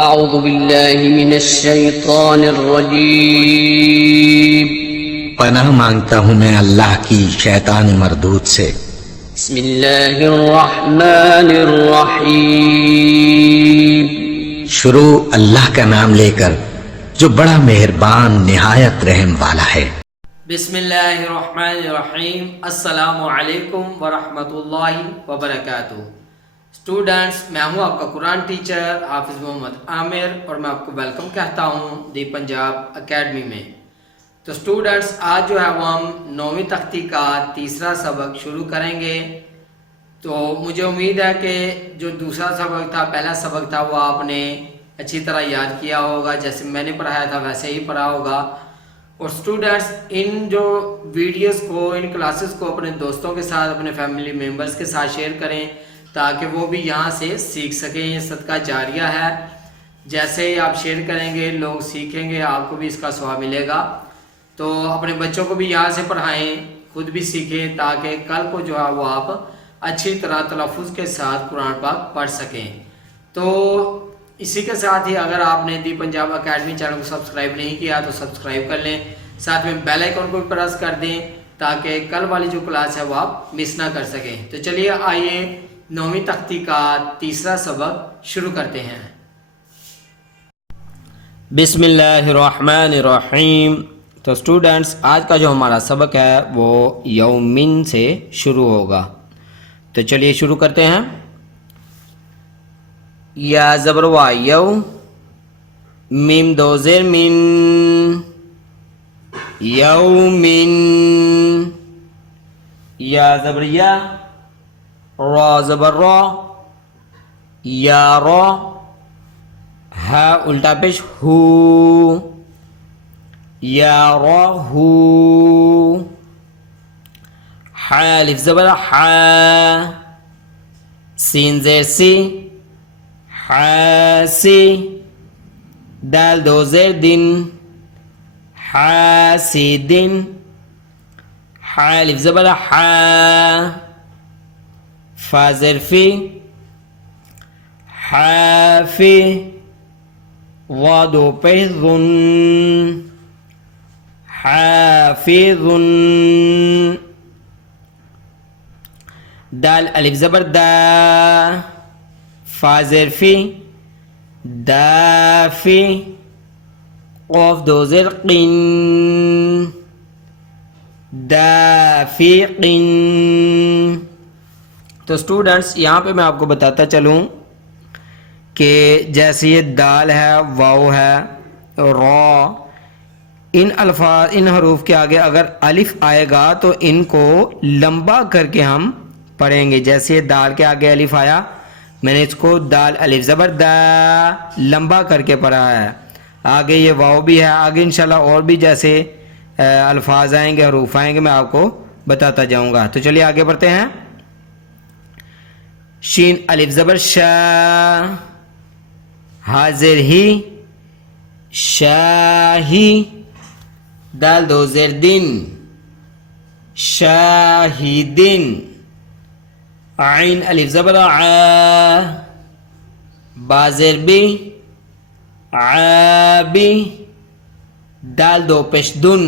أعوذ بالله من الشيطان الرجيم پناہ مانگتا ہوں میں اللہ کی شیطان مردود سے۔ بسم الله الرحمن الرحيم شروع اللہ کا نام لے کر جو بڑا مہربان نہایت رحم والا ہے۔ بسم اللہ الرحمن الرحیم۔ السلام علیکم ورحمۃ اللہ وبرکاتہ۔ اسٹوڈنٹس، میں ہوں آپ کا قرآن ٹیچر حافظ محمد عامر اور میں آپ کو ویلکم کہتا ہوں دی پنجاب اکیڈمی میں۔ تو اسٹوڈنٹس، آج جو ہے وہ ہم 9ویں تختی کا تیسرا سبق شروع کریں گے۔ تو مجھے امید ہے کہ جو دوسرا سبق تھا، پہلا سبق تھا، وہ آپ نے اچھی طرح یاد کیا ہوگا، جیسے میں نے پڑھایا تھا ویسے ہی پڑھا ہوگا۔ اور اسٹوڈنٹس، ان جو ویڈیوز کو، ان کلاسز کو اپنے دوستوں کے ساتھ، اپنے فیملی ممبرز کے ساتھ شیئر کریں تاکہ وہ بھی یہاں سے سیکھ سکیں۔ یہ صدقہ جاریہ ہے، جیسے ہی آپ شیئر کریں گے لوگ سیکھیں گے، آپ کو بھی اس کا ثواب ملے گا۔ تو اپنے بچوں کو بھی یہاں سے پڑھائیں، خود بھی سیکھیں تاکہ کل کو جو ہے وہ آپ اچھی طرح تلفظ کے ساتھ قرآن پاک پڑھ سکیں۔ تو اسی کے ساتھ ہی اگر آپ نے دی پنجاب اکیڈمی چینل کو سبسکرائب نہیں کیا تو سبسکرائب کر لیں، ساتھ میں بیل آئیکن کو بھی پریس کر دیں تاکہ کل والی جو کلاس ہے وہ آپ مس نہ کر سکیں۔ تو چلیے آئیے 9ویں تختی کا تیسرا سبق شروع کرتے ہیں۔ بسم اللہ الرحمن الرحیم۔ تو اسٹوڈنٹس، آج کا جو ہمارا سبق ہے وہ یومن سے شروع ہوگا۔ تو چلیے شروع کرتے ہیں۔ یا زبر وا یو، میم دو زیر من، یومن۔ یا زبر یا، را زبر را، یا را، ہا الٹا پیش ہو، یا را ہو، حا الف زبر حا، سین زیر سی، حاسی، دال دو زیر دن، حاسدن، حا الف زبر حا، فا زیر فی، حافی، وا دو پیش ظن، حافظن، دال الف زبر دا، فا زیر فی، دافی، قاف دو زیر قن، دافقن۔ تو اسٹوڈنٹس، یہاں پہ میں آپ کو بتاتا چلوں کہ جیسے یہ دال ہے، واو ہے، را، ان الفاظ، ان حروف کے آگے اگر الف آئے گا تو ان کو لمبا کر کے ہم پڑھیں گے۔ جیسے یہ دال کے آگے الف آیا، میں نے اس کو دال الف زبر دا لمبا کر کے پڑھا ہے۔ آگے یہ واو بھی ہے، آگے انشاءاللہ اور بھی جیسے الفاظ آئیں گے، حروف آئیں گے، میں آپ کو بتاتا جاؤں گا۔ تو چلیے آگے بڑھتے ہیں۔ شین الف زبر شا، حاضر ہی، شاہی، دال دو زیر دن، شاہدن، عین الف زبر ع، با زیر بی، عابی، دال دو پیش دن،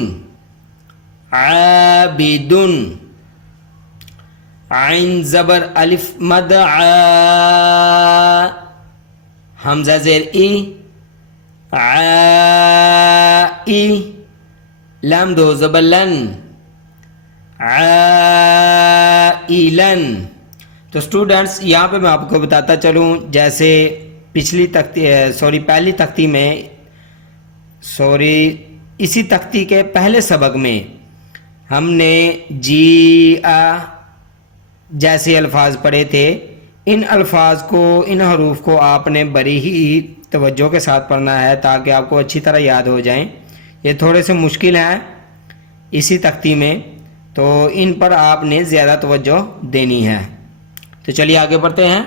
عابدن، عین زبر الف مد ع، حمزہ زیر ای، عائی، لام دو زبر لن، عائلن۔ تو اسٹوڈنٹس، یہاں پہ میں آپ کو بتاتا چلوں، جیسے پہلی تختی میں، اسی تختی کے پہلے سبق میں ہم نے جی آ جیسے الفاظ پڑھے تھے۔ ان الفاظ کو، ان حروف کو آپ نے بڑی ہی توجہ کے ساتھ پڑھنا ہے تاکہ آپ کو اچھی طرح یاد ہو جائیں۔ یہ تھوڑے سے مشکل ہیں اسی تختی میں، تو ان پر آپ نے زیادہ توجہ دینی ہے۔ تو چلیے آگے بڑھتے ہیں۔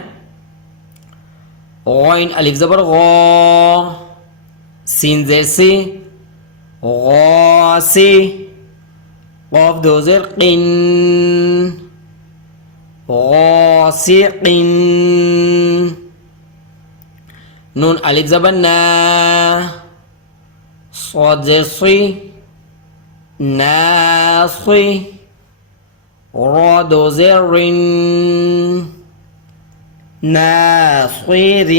غین الف زبر غا، سین زیر سی، غاسی، قاف دو زیر قن، غاسقن، نون الف زبر نا، صاد زیر صی، ناصی، را دو زیر رن، ناصر،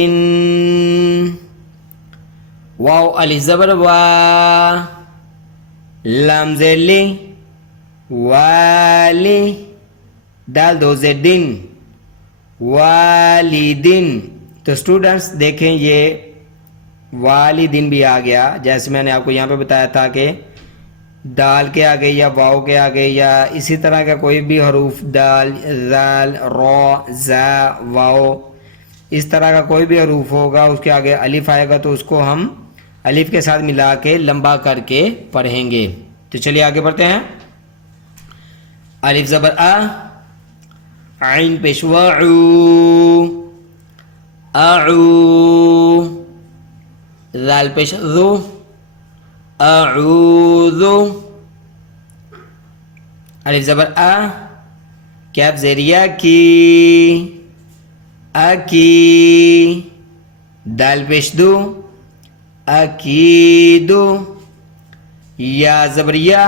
واو الف زبر وا، لام زیر لی، والی، دال دو زیر دن، والدین. تو اسٹوڈنٹس دیکھیں یہ والدین بھی آ گیا، جیسے میں نے آپ کو یہاں پہ بتایا تھا کہ دال کے آگے یا واو کے آگے یا اسی طرح کا کوئی بھی حروف، دال، ذال، را، زا، واو، اس طرح کا کوئی بھی حروف ہوگا اس کے آگے الف آئے گا تو اس کو ہم الف کے ساتھ ملا کے لمبا کر کے پڑھیں گے. تو چلیے آگے بڑھتے ہیں. الف زبر آ، عین پیش و، اعو، ذال پیش ذو، اعوذ، الف زبر آ، کیف زیریا کی، اکی، دال پیش دو، اکیدو، یا زبریا،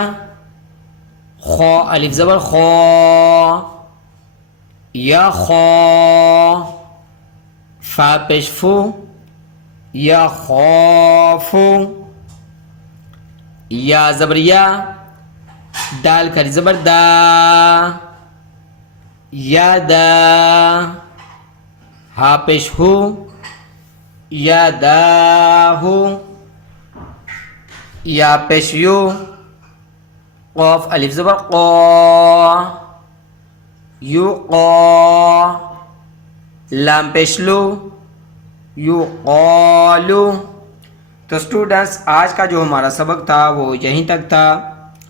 خو الف زبر خو، یا خو، فا پیش فو، یا خوفو، یا زبریا، دال کھری زبر دا، یا دا، ہا پیش ہو، یا دا ہو، یا پیش یو، قاف الف زبر قا، یو قا، لام پیش لو، یو قالو. تو اسٹوڈنٹس آج کا جو ہمارا سبق تھا وہ یہیں تک تھا.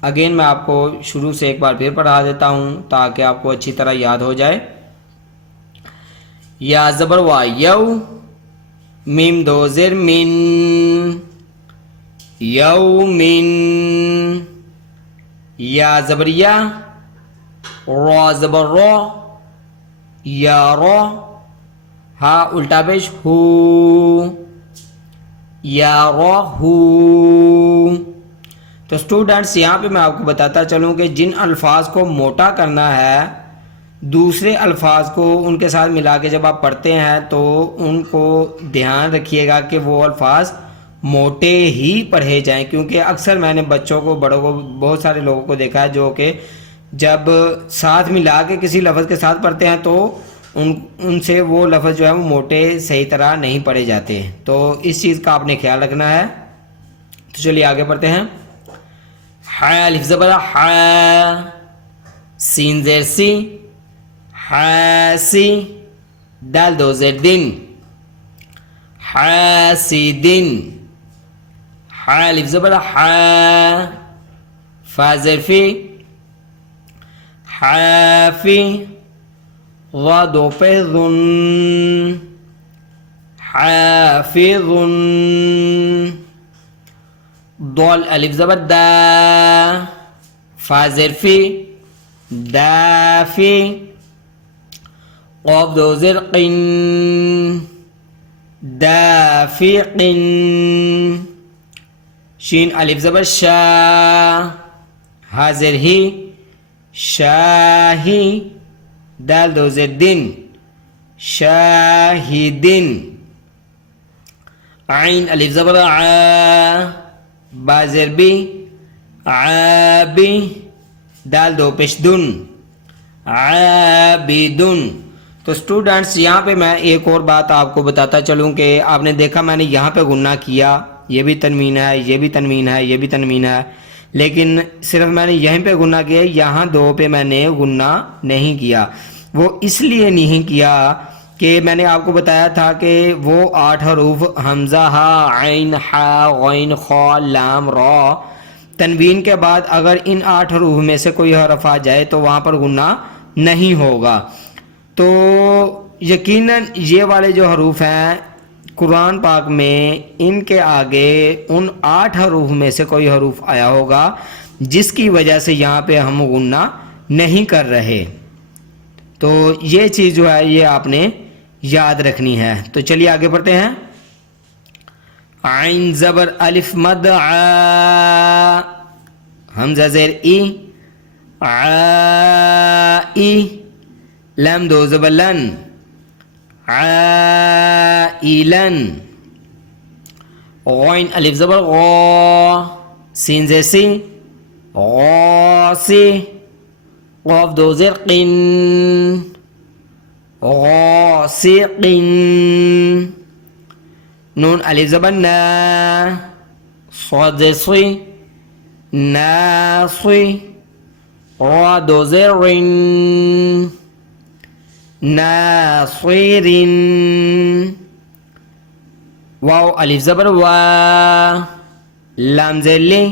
اگین میں آپ کو شروع سے ایک بار پھر پڑھا دیتا ہوں تاکہ آپ کو اچھی طرح یاد ہو جائے. یا زبر وا یو، میم دو زیر من، یومن، یا زبر یا، را زبر را، یا را، ہا الٹا پیش ہو، یا را ہو. تو اسٹوڈنٹس یہاں پہ میں آپ کو بتاتا چلوں کہ جن الفاظ کو موٹا کرنا ہے دوسرے الفاظ کو ان کے ساتھ ملا کے جب آپ پڑھتے ہیں تو ان کو دھیان رکھیے گا کہ وہ الفاظ موٹے ہی پڑھے جائیں، کیونکہ اکثر میں نے بچوں کو، بڑوں کو، بہت سارے لوگوں کو دیکھا ہے جو کہ جب ساتھ ملا کے کسی لفظ کے ساتھ پڑھتے ہیں تو ان سے وہ لفظ جو ہے وہ موٹے صحیح طرح نہیں پڑھے جاتے. تو اس چیز کا آپ نے خیال رکھنا ہے. تو چلیے آگے پڑھتے ہیں. ح الف زبر ح، سین زیر سی، حاسی، دال دو زیر دن، حاسدن، ح الف زبر ح، فا زیر فی، حافی، غا دو پہ ذن، حافظن، ضال الف زبر دا، فا زیر فی، دافی، قاف دو زیر قن، دافقن، شین الف زبر شا، ہا زیر ہی، شاہی، دال دو زیر دن، شاہدن، عین الف زبر ع، با زیر بی، عابی، دال دو پیش دن، عابدن. تو اسٹوڈنٹس یہاں پہ میں ایک اور بات آپ کو بتاتا چلوں کہ آپ نے دیکھا میں نے یہاں پہ غنہ کیا، یہ بھی تنوین ہے، یہ بھی تنوین ہے، یہ بھی تنوین ہے، لیکن صرف میں نے یہیں پہ غنہ کیا، یہاں دو پہ میں نے غنہ نہیں کیا. وہ اس لیے نہیں کیا کہ میں نے آپ کو بتایا تھا کہ وہ 8 حروف حمزہ، ہا، عین، حا، غین، خا، لام، را، تنوین کے بعد اگر ان 8 حروف میں سے کوئی حرف آ جائے تو وہاں پر غنہ نہیں ہوگا. تو یقیناً یہ والے جو حروف ہیں قرآن پاک میں ان کے آگے ان 8 حروف میں سے کوئی حروف آیا ہوگا جس کی وجہ سے یہاں پہ ہم غنہ نہیں کر رہے. تو یہ چیز جو ہے یہ آپ نے یاد رکھنی ہے. تو چلیے آگے بڑھتے ہیں. عین زبر الف مد عا، حمزہ زیر ای، عائی، لام دو زبر لن، عائلن، غین الف زبر غا، سین زیر سی، غاسی، قاف دو زیر قن، غاسق، نون الف زبر نا، صاد زیر صی، ناصی، را دو زیر رن، ناصر، واو الف زبر وا، لام زیر لی،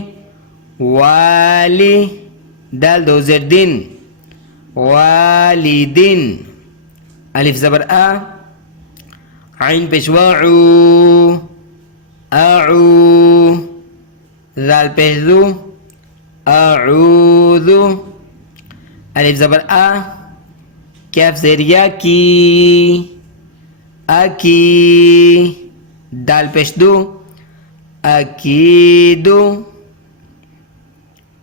والی، دال دو زیر دین، والدین، الف زبر آ، عین پیشوا عو، اعو، ذال پیش ذو، اعوذ، الف زبر آ، کیف زیر یا کی، اکی، دال پیش دو، اکیدو،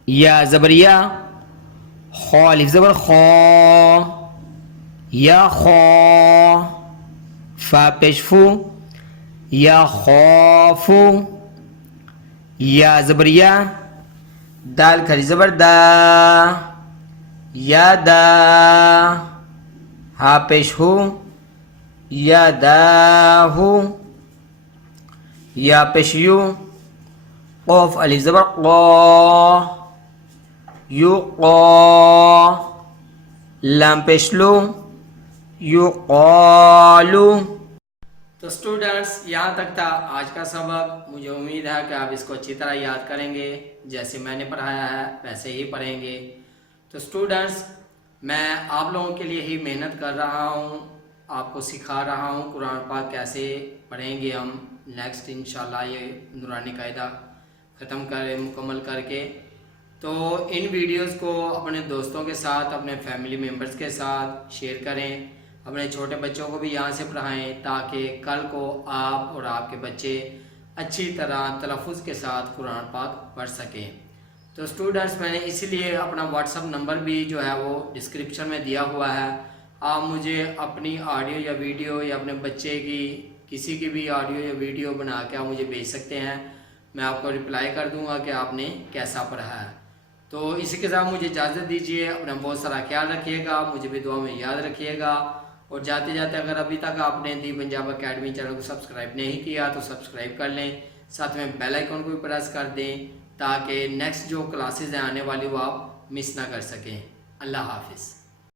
یا زبر یا، خا الف زبر خا، یا خا، فا پیش فو، یا خوفو، یا زبر یا، دال کھری زبر دا، یا دا، ہا پیش ہو، یا دا ہو، یا پیش یو، قاف الف زبر قا، یو قا، لام پیش لو، یو قالو۔ تو اسٹوڈنٹس یہاں تک تھا آج کا سبق، مجھے امید ہے کہ آپ اس کو اچھی طرح یاد کریں گے، جیسے میں نے پڑھایا ہے ویسے ہی پڑھیں گے۔ تو اسٹوڈنٹس میں آپ لوگوں کے لیے ہی محنت کر رہا ہوں، آپ کو سکھا رہا ہوں قرآن پاک کیسے پڑھیں گے ہم نیکسٹ انشاءاللہ یہ نورانی قاعدہ ختم مکمل کر کے۔ تو ان ویڈیوز کو اپنے دوستوں کے ساتھ، اپنے فیملی ممبرز کے ساتھ شیئر کریں، اپنے چھوٹے بچوں کو بھی یہاں سے پڑھائیں تاکہ کل کو آپ اور آپ کے بچے اچھی طرح تلفظ کے ساتھ قرآن پاک پڑھ سکیں۔ تو اسٹوڈنٹس میں نے اسی لیے اپنا واٹس ایپ نمبر بھی جو ہے وہ ڈسکرپشن میں دیا ہوا ہے، آپ مجھے اپنی آڈیو یا ویڈیو یا اپنے بچے کی کسی کی بھی آڈیو یا ویڈیو بنا کے آپ مجھے بھیج سکتے ہیں، میں آپ کو رپلائی کر دوں گا کہ آپ نے کیسا پڑھا ہے۔ تو اسی کے ساتھ مجھے اجازت دیجیے، اپنا بہت سارا خیال رکھیے گا، مجھے بھی دعا میں یاد رکھیے گا، اور جاتے جاتے اگر ابھی تک آپ نے دی پنجاب اکیڈمی چینل کو سبسکرائب نہیں کیا تو سبسکرائب کر لیں، ساتھ میں بیل آئیکن کو بھی پریس کر دیں تاکہ نیکسٹ جو کلاسز ہیں آنے والی وہ آپ مس نہ کر سکیں۔ اللہ حافظ۔